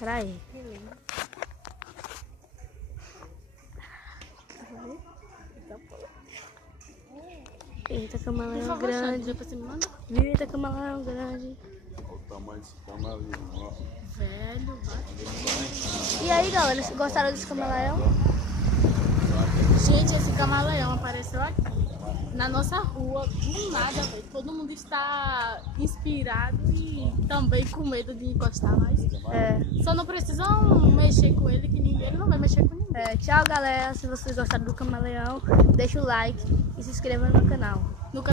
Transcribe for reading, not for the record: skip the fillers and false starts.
Peraí. Eita, camaleão grande. Viu? Eita, camaleão grande. Olha o tamanho desse camaleão, ó. Velho, E aí, galera, vocês gostaram desse camaleão? gente, esse camaleão apareceu aqui, na nossa rua, do nada, velho. Todo mundo está inspirado e também com medo de encostar, mas só não precisam mexer com ele, que ele não vai mexer com ninguém. Tchau, galera. Se vocês gostaram do camaleão, deixa o like e se inscreva no canal.